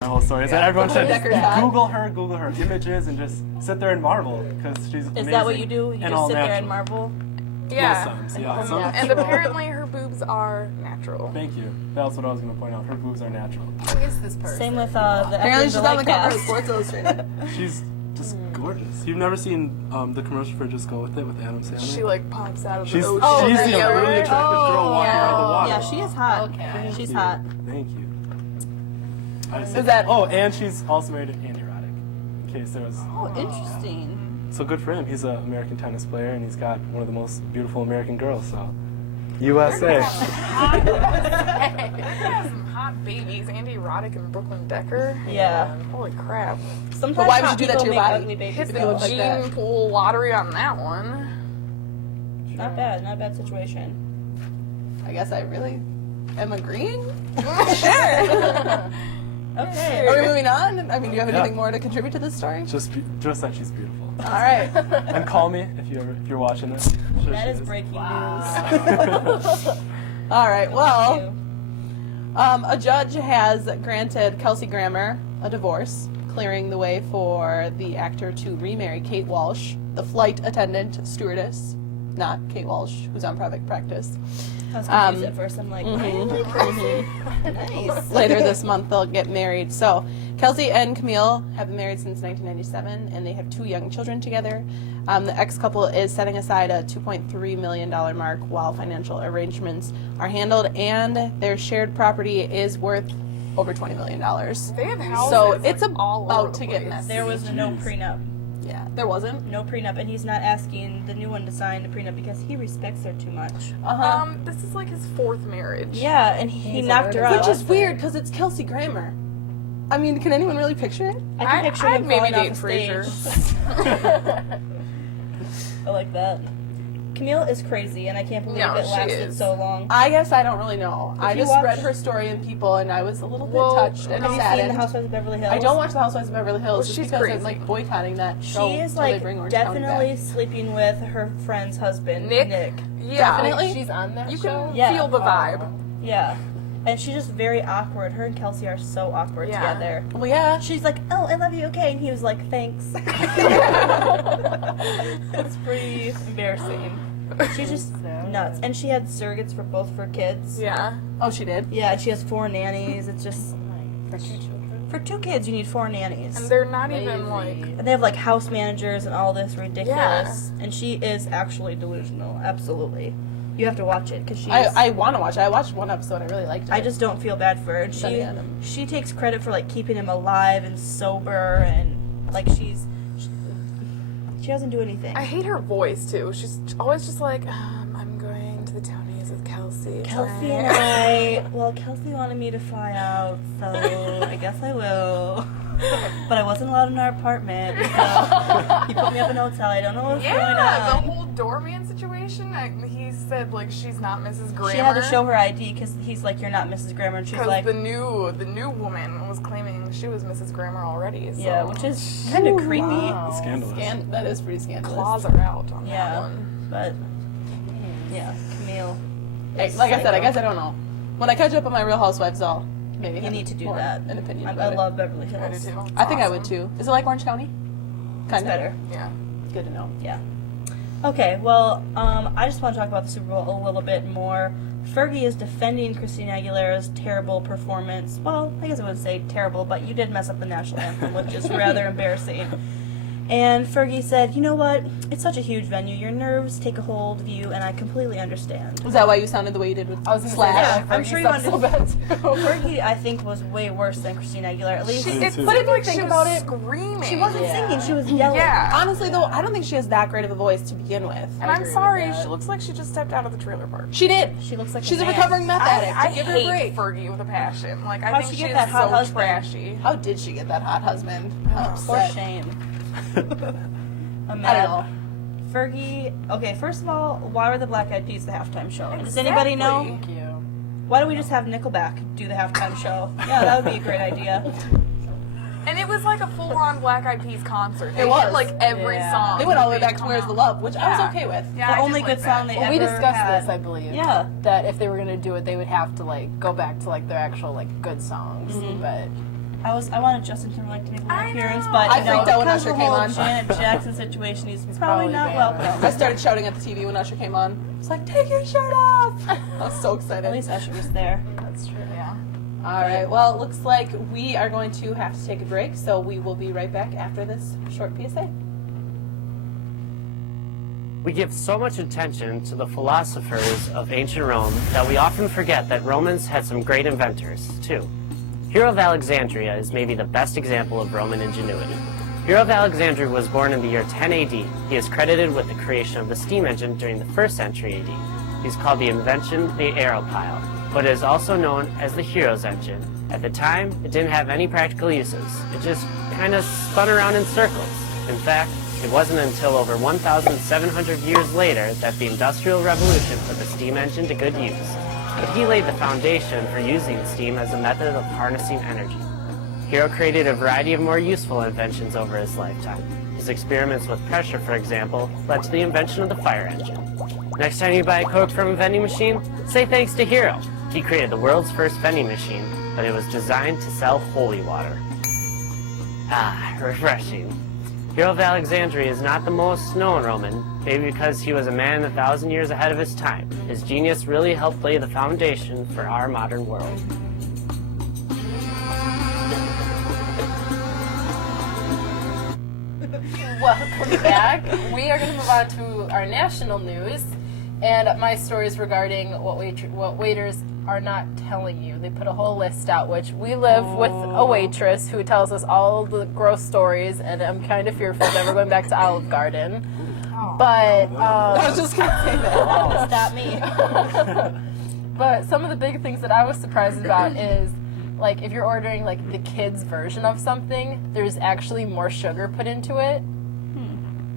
The whole story is that everyone should Google her images, and just sit there and marvel because she's amazing. Is that what you do? You just sit there and marvel? Yeah. Yeah. And apparently her boobs are natural. Thank you. That's what I was going to point out. Her boobs are natural. Who is this person? Same with the Apparently she's on the cover of cast. Sports Illustrated. She's just gorgeous. You've never seen the commercial for Just Go With It with Adam Sandler? She like pops out of She's, the ocean. she's the really attractive girl walking out of the water. Yeah, she is hot. Okay. She's hot. Thank you. And she's also married to Andy Roddick. In case there was. Oh, interesting. So good for him. He's an American tennis player, and he's got one of the most beautiful American girls. So, USA. They're gonna have some hot babies. Andy Roddick and Brooklyn Decker. Yeah. Holy crap. Sometimes But why would hot you do that to people your make body? ugly babies. Hit They the look like gene that. pool lottery on that one. Not bad. Not a bad situation. I guess I really am agreeing. Okay. Are we moving on? I mean, do you have anything more to contribute to this story? Just that she's beautiful. All right. And call me if you're watching this. I'm sure That she is breaking news. All right. Well, Thank you. a judge has granted Kelsey Grammer a divorce, clearing the way for the actor to remarry Kate Walsh, the flight attendant stewardess, not Kate Walsh, who's on private practice. I was confused at first. I'm like, nice. Later this month, they'll get married. So, Kelsey and Camille have been married since 1997, and they have 2 young children together. The ex-couple is setting aside a $2.3 million mark while financial arrangements are handled, and their shared property is worth over $20 million. They have houses. So, it's all over about the to get place. messy. There was no prenup. Yeah, there wasn't. No prenup, and he's not asking the new one to sign the prenup because he respects her too much. This is like his 4th marriage. Yeah, and he knocked her out. Which is weird, because it's Kelsey Grammer. I mean, can anyone really picture it? I can picture him maybe falling off date the stage. Frasier. I like that. Camille is crazy, and I can't believe No, it she lasted is. so long. I guess I don't really know. I you just watch- read her story in People, and I was a little bit Well, touched and Have you seen saddened. The Housewives of Beverly Hills? I don't watch The Housewives of Beverly Hills Well, just she's because crazy. I'm like boycotting that show. She is till they like bring Orange County definitely back. sleeping with her friend's husband, Nick? Nick. Yeah. Definitely. She's on that You show? can Yeah. feel the vibe. Yeah. And she's just very awkward. Her and Kelsey are so awkward Yeah. together. Well, yeah. She's like, oh, I love you, okay. And he was like, thanks. It's pretty embarrassing. She's just nuts. And she had surrogates for both of her kids. Yeah. Oh, she did. Yeah, and she has 4 nannies. It's just... For 2 kids, you need 4 nannies. And they're not even like. And they have like house managers and all this ridiculous. And she is actually delusional. Absolutely. You have to watch it because she's... I want to watch it. I watched one episode. I really liked it. I just don't feel bad for her. And Sunny Adam. she takes credit for like keeping him alive and sober, and like she doesn't do anything. I hate her voice too. She's always just like, I'm going to the Tonys with Kelsey. Kelsey and Kelsey wanted me to fly out, so I guess I will. But I wasn't allowed in our apartment, so he put me up in a hotel. I don't know what's going Yeah, on. the whole doorman situation. He said like she's not Mrs. Grammer. She had to show her ID because he's like, "You're not Mrs. Grammer," and she's because like, the new woman was claiming she was Mrs. Grammer already. So. "Yeah," which is kind of creepy. It's scandalous. That is pretty scandalous. Claws are out on that Yeah, one. but yeah, Camille. Hey, like I said, I guess I don't know. When I catch up on my Real Housewives, I'll maybe You have need to do more that. An opinion I about it. love Beverly I do Hills. too. I think I would too. Is it like Orange County? It's Kind of. better. Yeah. Good to know. Yeah. Okay, well, I just want to talk about the Super Bowl a little bit more. Fergie is defending Christina Aguilera's terrible performance. Well, I guess I would say terrible, but you did mess up the national anthem, which is rather embarrassing. And Fergie said, you know what? It's such a huge venue. Your nerves take a hold of you, and I completely understand. Was that why you sounded the way you did with Slash? Yeah, I'm sure you sucks so bad too. Fergie, I think, was way worse than Christina Aguilera. At least It too. But if seemed you like think she was about it, screaming. she wasn't singing. She was yelling. Yeah. Honestly, though, I don't think she has that great of a voice to begin with. And I'm sorry, she looks like she just stepped out of the trailer park. She did. She looks like She's a man. recovering meth addict. I Give her a hate break. Fergie with a passion. Like, I How'd think she she get is that hot so husband? trashy. How did she get that hot husband? I'm For upset. shame. I don't know. Fergie. Okay, first of all, why were the Black Eyed Peas the halftime show? Does anybody know? Thank you. Why don't we just have Nickelback do the halftime show? Yeah, that would be a great idea. And it was like a full-on Black Eyed Peas concert. They It was. hit like every Yeah. song. They went all the way that back to come Where's the out. Love, which I was okay with. Yeah, The I only did good like song that. they Well, ever we discussed had. this, I believe. Yeah. That if they were going to do it, they would have to, like, go back to, like, their actual, like, good songs. But I wanted Justin Timberlake to make an I appearance, know. but I freaked out when because Usher of the came whole on. Janet Jackson situation, he's probably probably not banned. welcome. I started shouting at the TV when Usher came on. It's like, take your shirt off! I was so excited. At least Usher was there. That's true, yeah. All right, well, it looks like we are going to have to take a break, so we will be right back after this short PSA. We give so much attention to the philosophers of ancient Rome that we often forget that Romans had some great inventors, too. Hero of Alexandria is maybe the best example of Roman ingenuity. Hero of Alexandria was born in the year 10 AD. He is credited with the creation of the steam engine during the 1st century AD. He's called the invention of the aeropile, but it is also known as the hero's engine. At the time, it didn't have any practical uses. It just kind of spun around in circles. In fact, it wasn't until over 1,700 years later that the Industrial Revolution put the steam engine to good use. But he laid the foundation for using steam as a method of harnessing energy. Hero created a variety of more useful inventions over his lifetime. His experiments with pressure, for example, led to the invention of the fire engine. Next time you buy a Coke from a vending machine, say thanks to Hero. He created the world's first vending machine, but it was designed to sell holy water. Ah, refreshing. Hero of Alexandria is not the most known Roman, maybe because he was a man 1,000 years ahead of his time. His genius really helped lay the foundation for our modern world. Welcome back. We are going to move on to our national news, and my story is regarding what waiters are not telling you. They put a whole list out, which we live with a waitress who tells us all the gross stories, and I'm kind of fearful of ever going back to Olive Garden. But I was just going to say that. Stop me. But some of the big things that I was surprised about is, like, if you're ordering like the kids' version of something, there's actually more sugar put into it.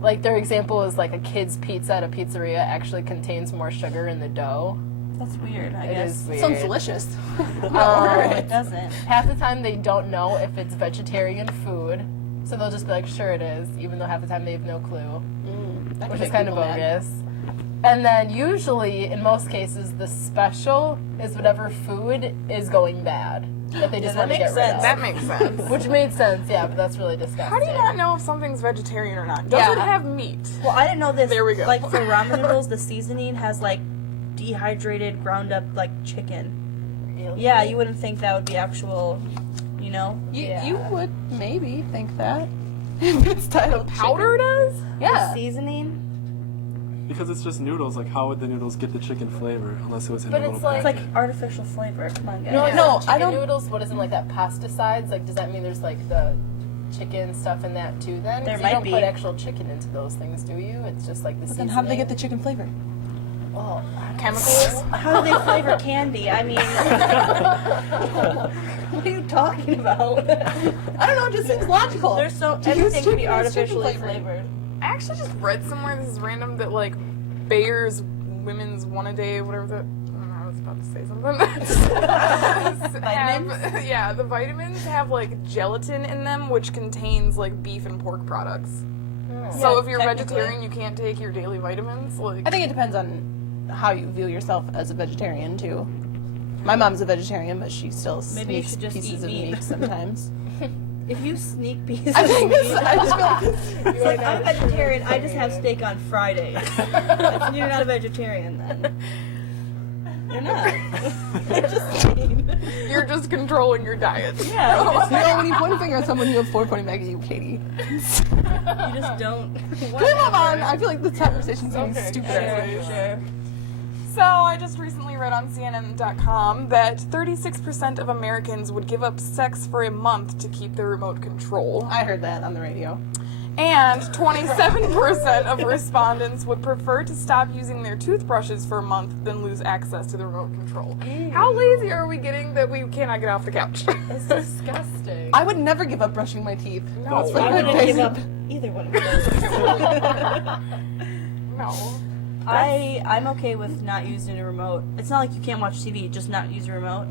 Like their example is like a kid's pizza at a pizzeria actually contains more sugar in the dough. That's weird, I It guess. is weird. Sounds delicious. No, it doesn't. Half the time they don't know if it's vegetarian food, so they'll just be like, sure it is, even though half the time they have no clue, That which could is make kind of people mad. bogus. And then usually, in most cases, the special is whatever food is going bad that they just Yeah, want to that get makes rid sense. of. That makes sense. Which made sense, yeah, but that's really disgusting. How do you not know if something's vegetarian or not? Does Yeah. it have meat? Well, I didn't know this. There we go. Like for ramen noodles, the seasoning has like dehydrated, ground up like chicken. Really? Yeah, you wouldn't think that would be actual, you know? Yeah. You would maybe think that. It's titled Powder does? Yeah. Seasoning. Because it's just noodles, like how would the noodles get the chicken flavor unless it was in But a little it's like- It's like artificial flavor. Come on, guys. No, Yeah. no, I chicken don't- noodles, what isn't like that pesticides? Like, does that mean there's like the chicken stuff in that too then? 'Cause There you might don't be. put actual chicken into those things, do you? It's just like the But seasoning. then how do they get the chicken flavor? Oh, Chemicals? How do they flavor candy? I mean, what are you talking about? I don't know, it just seems logical. There's so To use everything can be chicken as chicken artificially flavoring. flavored. I actually just read somewhere, this is random, that like Bayer's Women's One a Day, whatever the. I was about to say something. Vitamins? Yeah, the vitamins have like gelatin in them, which contains like beef and pork products. So Yeah, if you're technically. vegetarian, you can't take your daily vitamins. Like I think it depends on how you view yourself as a vegetarian too. My mom's a vegetarian, but she still Maybe you sneaks should just pieces eat of meat. meat sometimes. If you sneak pieces I of think meat, this, I just feel like this. it's like, I'm vegetarian. I just have steak on Fridays. You're not a vegetarian then. You're not. You're just saying. you're just controlling your diet. Yeah, You know, when you point a finger at someone, you have 4 pointing back at you, Katie. you just don't. Can we move on? I feel like this conversation's getting stupider. Sure. So I just recently read on CNN.com that 36% of Americans would give up sex for a month to keep their remote control. I heard that on the radio. And 27% of respondents would prefer to stop using their toothbrushes for a month than lose access to the remote control. How lazy are we getting that we cannot get off the couch? It's disgusting. I would never give up brushing my teeth. No. That's what I would wouldn't give pay- up either one of those. No. I'm okay with not using a remote. It's not like you can't watch TV, just not use a remote.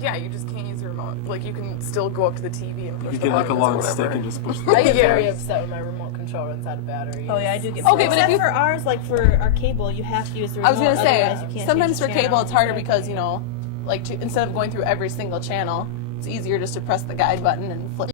Yeah, you just can't use the remote. Like, you can still go up to the TV and push You the get like a buttons or long whatever. stick and just push I get the very Yes. upset when my remote control runs out of battery. Oh yeah, I do get. Okay, but if except you- for ours, like for our cable, you have to use the remote. I was gonna say, otherwise you can't sometimes for change the cable channel. it's harder because, you know, like instead of going through every single channel, It's easier just to press the guide button and flip.